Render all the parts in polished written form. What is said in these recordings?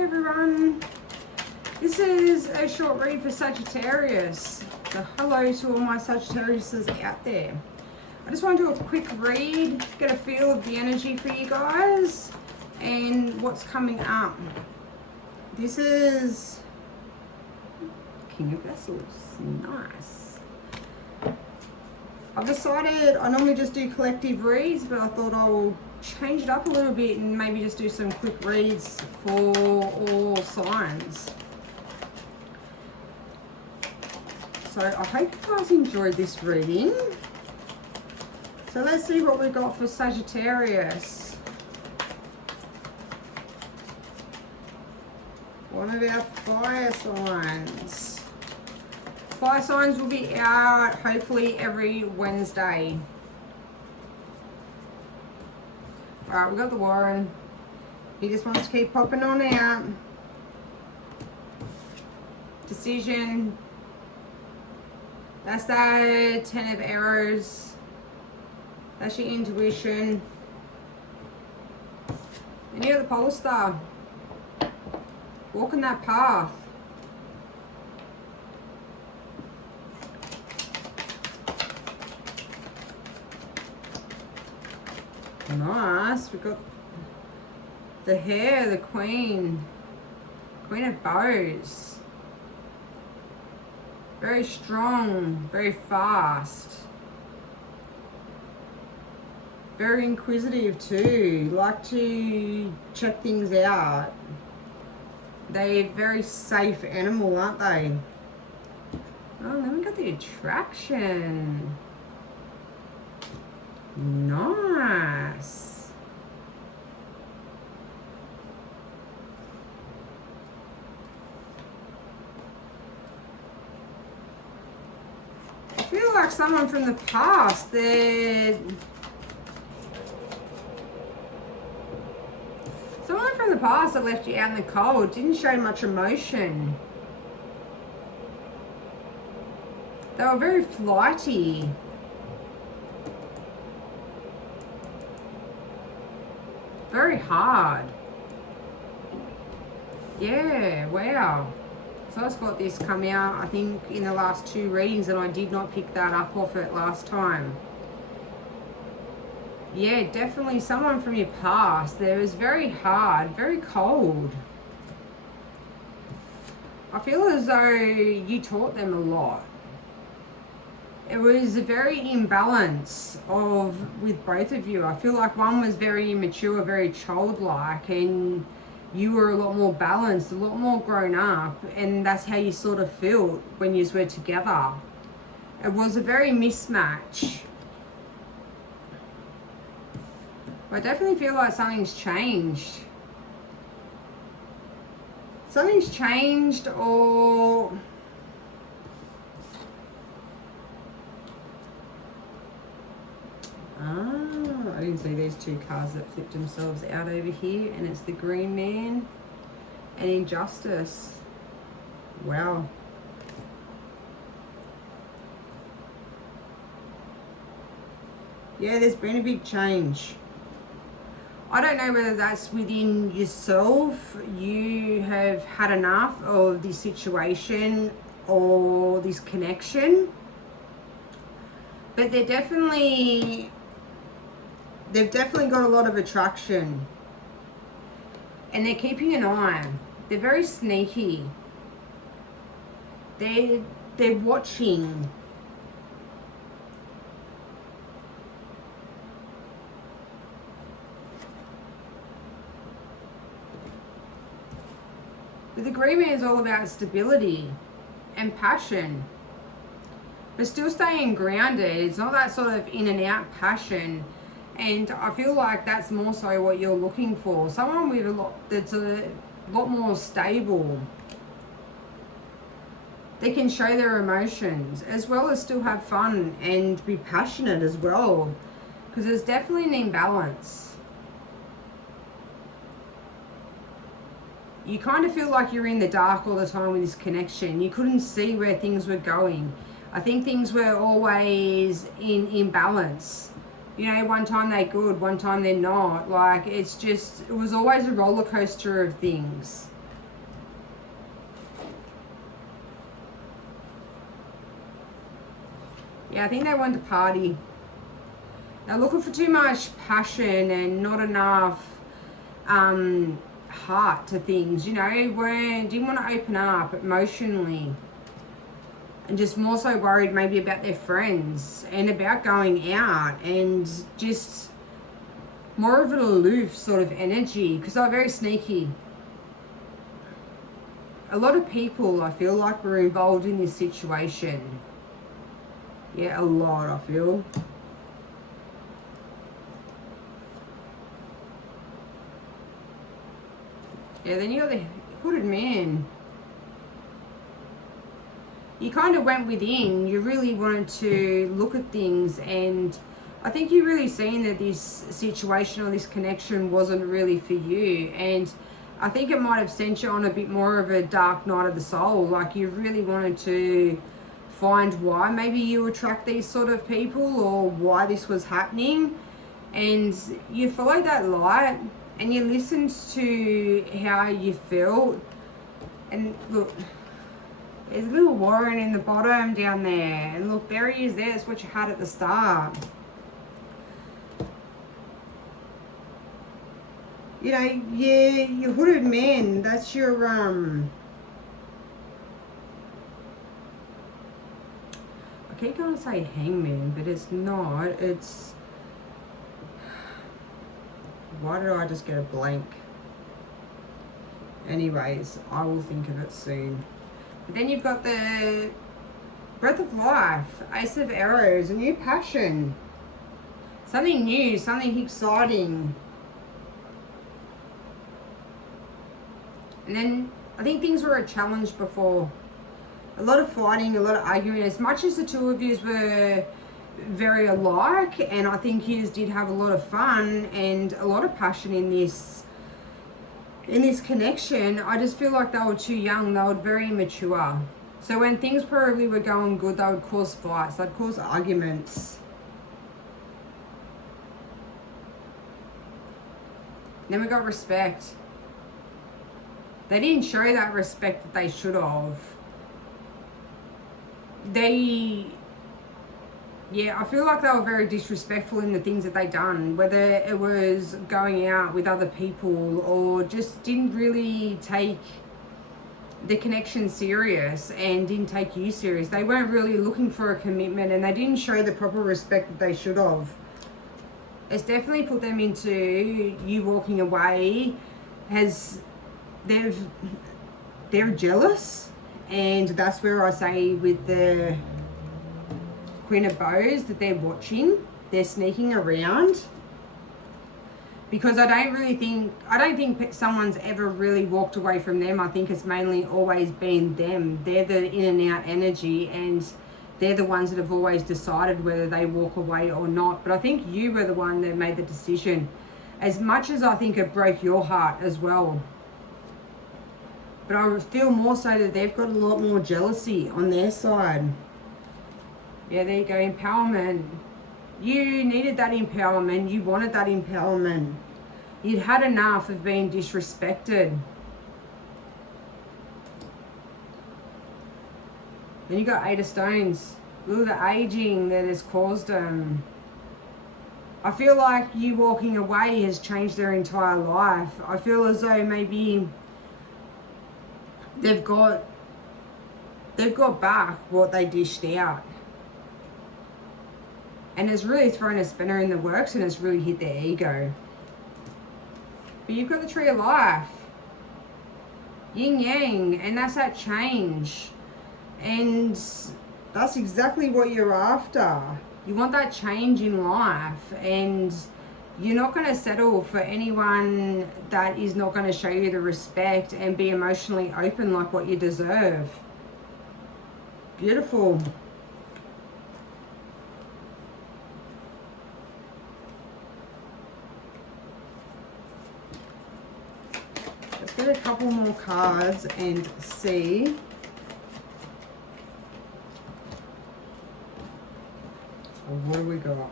Hi everyone, this is a short read for Sagittarius. So hello to all my Sagittariuses out there. I just want to do a quick read, get a feel of the energy for you guys and what's coming up. This is King of Vessels, nice. I've decided I normally just do collective reads, but I thought I'll change it up a little bit and maybe just do some quick reads for all signs. So I hope you guys enjoyed this reading. So let's see what we've got for Sagittarius. One of our fire signs. Fire signs will be out hopefully every Wednesday. Alright, we've got the Warren. He just wants to keep popping on out. Decision. That's that 10 of arrows. That's your intuition. And you're the Polar Star. Walking that path. Nice. We've got the hair, the Queen. Queen of Bows. Very strong, very fast. Very inquisitive too. Like to check things out. They're a very safe animal, aren't they? Oh, then we got the attraction. Nice. I feel like someone from the past, someone from the past that left you out in the cold, didn't show much emotion. They were very flighty. Very hard. Yeah, wow. So I've got this come out, I think, in the last two readings, and I did not pick that up off it last time. Yeah, definitely someone from your past. There was very hard, very cold. I feel as though you taught them a lot. It was a very imbalance with both of you. I feel like one was very immature, very childlike, and you were a lot more balanced, a lot more grown up, and that's how you sort of felt when you were together. It was a very mismatch. I definitely feel like something's changed. Something's changed, or I didn't see these two cards that flipped themselves out over here, and it's the Green Man and Injustice. Wow. Yeah, there's been a big change. I don't know whether that's within yourself. You have had enough of this situation or this connection. But they've definitely got a lot of attraction. And they're keeping an eye. They're very sneaky. They're watching. But the Green Man is all about stability and passion. But still staying grounded. It's not that sort of in and out passion. And I feel like that's more so what you're looking for. Someone with that's a lot more stable. They can show their emotions as well as still have fun and be passionate as well. Because there's definitely an imbalance. You kind of feel like you're in the dark all the time with this connection. You couldn't see where things were going. I think things were always in imbalance. You know, one time they're good, one time they're not. Like, it was always a roller coaster of things. Yeah, I think they want to party. They're looking for too much passion and not enough heart to things, you know, didn't want to open up emotionally. And just more so worried maybe about their friends and about going out, and just more of an aloof sort of energy, because they're very sneaky. A lot of people, I feel like, were involved in this situation. Yeah, a lot, I feel. Yeah, then you got the hooded man. You kind of went within. You really wanted to look at things, and I think you really seen that this situation or this connection wasn't really for you. And I think it might have sent you on a bit more of a dark night of the soul. Like, you really wanted to find why maybe you attract these sort of people, or why this was happening. And you followed that light, and you listened to how you felt. And look, there's a little Warren in the bottom down there. And look, there he is there. That's what you had at the start. You know, yeah, your hooded man, that's your, I keep going to say hangman, but it's not. It's, why did I just get a blank? Anyways, I will think of it soon. But then you've got the breath of life, Ace of Arrows, a new passion. Something new, something exciting. And then I think things were a challenge before. A lot of fighting, a lot of arguing. As much as the two of you were very alike, and I think you did have a lot of fun and a lot of passion in this connection, I just feel like they were too young. They were very immature. So when things probably were going good, they would cause fights, they'd cause arguments. Then we got respect. They didn't show that respect that they should have. I feel like they were very disrespectful in the things that they done, whether it was going out with other people or just didn't really take the connection serious and didn't take you serious. They weren't really looking for a commitment, and they didn't show the proper respect that they should have. It's definitely put them into you walking away they're jealous, and that's where I say with the Queen of Bows that they're watching, they're sneaking around, because I don't think someone's ever really walked away from them. I think it's mainly always been them. They're the in and out energy, and they're the ones that have always decided whether they walk away or not. But I think you were the one that made the decision, as much as I think it broke your heart as well. But I feel more so that they've got a lot more jealousy on their side. Yeah, there you go, empowerment. You needed that empowerment. You wanted that empowerment. You'd had enough of being disrespected. Then you got 8 of Stones. Look at the aging that has caused them. I feel like you walking away has changed their entire life. I feel as though maybe they've got back what they dished out. And it's really thrown a spinner in the works, and it's really hit their ego. But you've got the Tree of Life. Yin Yang, and that's that change. And that's exactly what you're after. You want that change in life, and you're not going to settle for anyone that is not going to show you the respect and be emotionally open like what you deserve. Beautiful. Let's get a couple more cards and see. What do we got?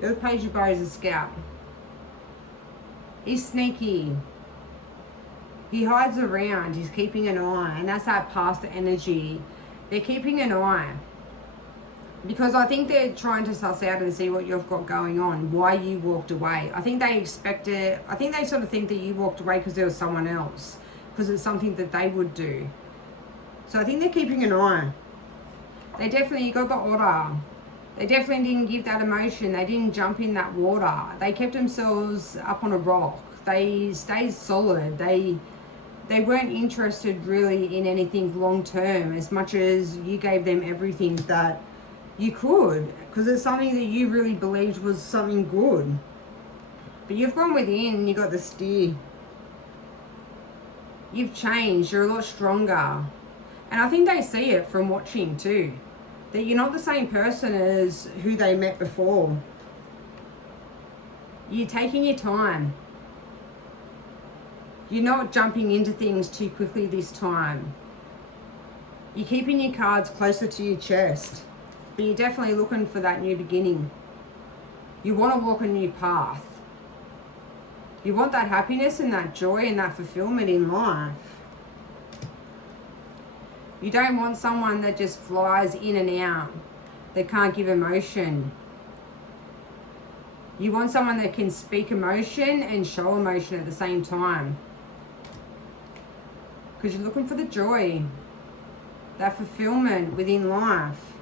The other Page of Bows is Scout. He's sneaky. He hides around. He's keeping an eye. And that's that past energy. They're keeping an eye. Because I think they're trying to suss out and see what you've got going on. Why you walked away. I think they expect it. I think they sort of think that you walked away because there was someone else. Because it's something that they would do. So I think they're keeping an eye. They definitely got the order. They definitely didn't give that emotion. They didn't jump in that water. They kept themselves up on a rock. They stayed solid. They weren't interested really in anything long term as much as you gave them everything that you could. Because it's something that you really believed was something good. But you've gone within and you got the steer. You've changed. You're a lot stronger. And I think they see it from watching too. That you're not the same person as who they met before. You're taking your time. You're not jumping into things too quickly this time. You're keeping your cards closer to your chest. But you're definitely looking for that new beginning. You want to walk a new path. You want that happiness and that joy and that fulfillment in life. You don't want someone that just flies in and out, that can't give emotion. You want someone that can speak emotion and show emotion at the same time. Because you're looking for the joy, that fulfillment within life.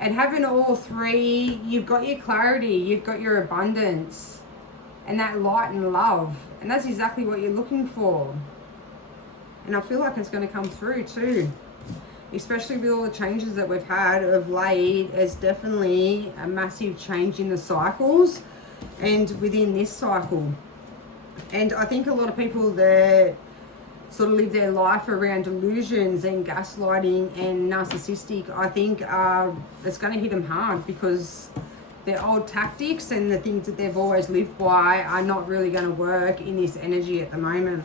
And having all three, you've got your clarity, you've got your abundance, and that light and love. And that's exactly what you're looking for. And I feel like it's going to come through too. Especially with all the changes that we've had of late. There's definitely a massive change in the cycles and within this cycle. And I think a lot of people that sort of live their life around delusions and gaslighting and narcissistic, I think it's going to hit them hard because their old tactics and the things that they've always lived by are not really going to work in this energy at the moment.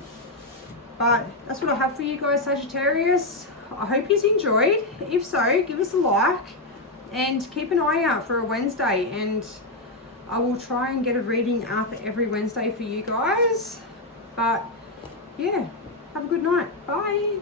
But that's what I have for you guys, Sagittarius. I hope you've enjoyed. If so, give us a like and keep an eye out for a Wednesday. And I will try and get a reading up every Wednesday for you guys. But yeah, have a good night. Bye.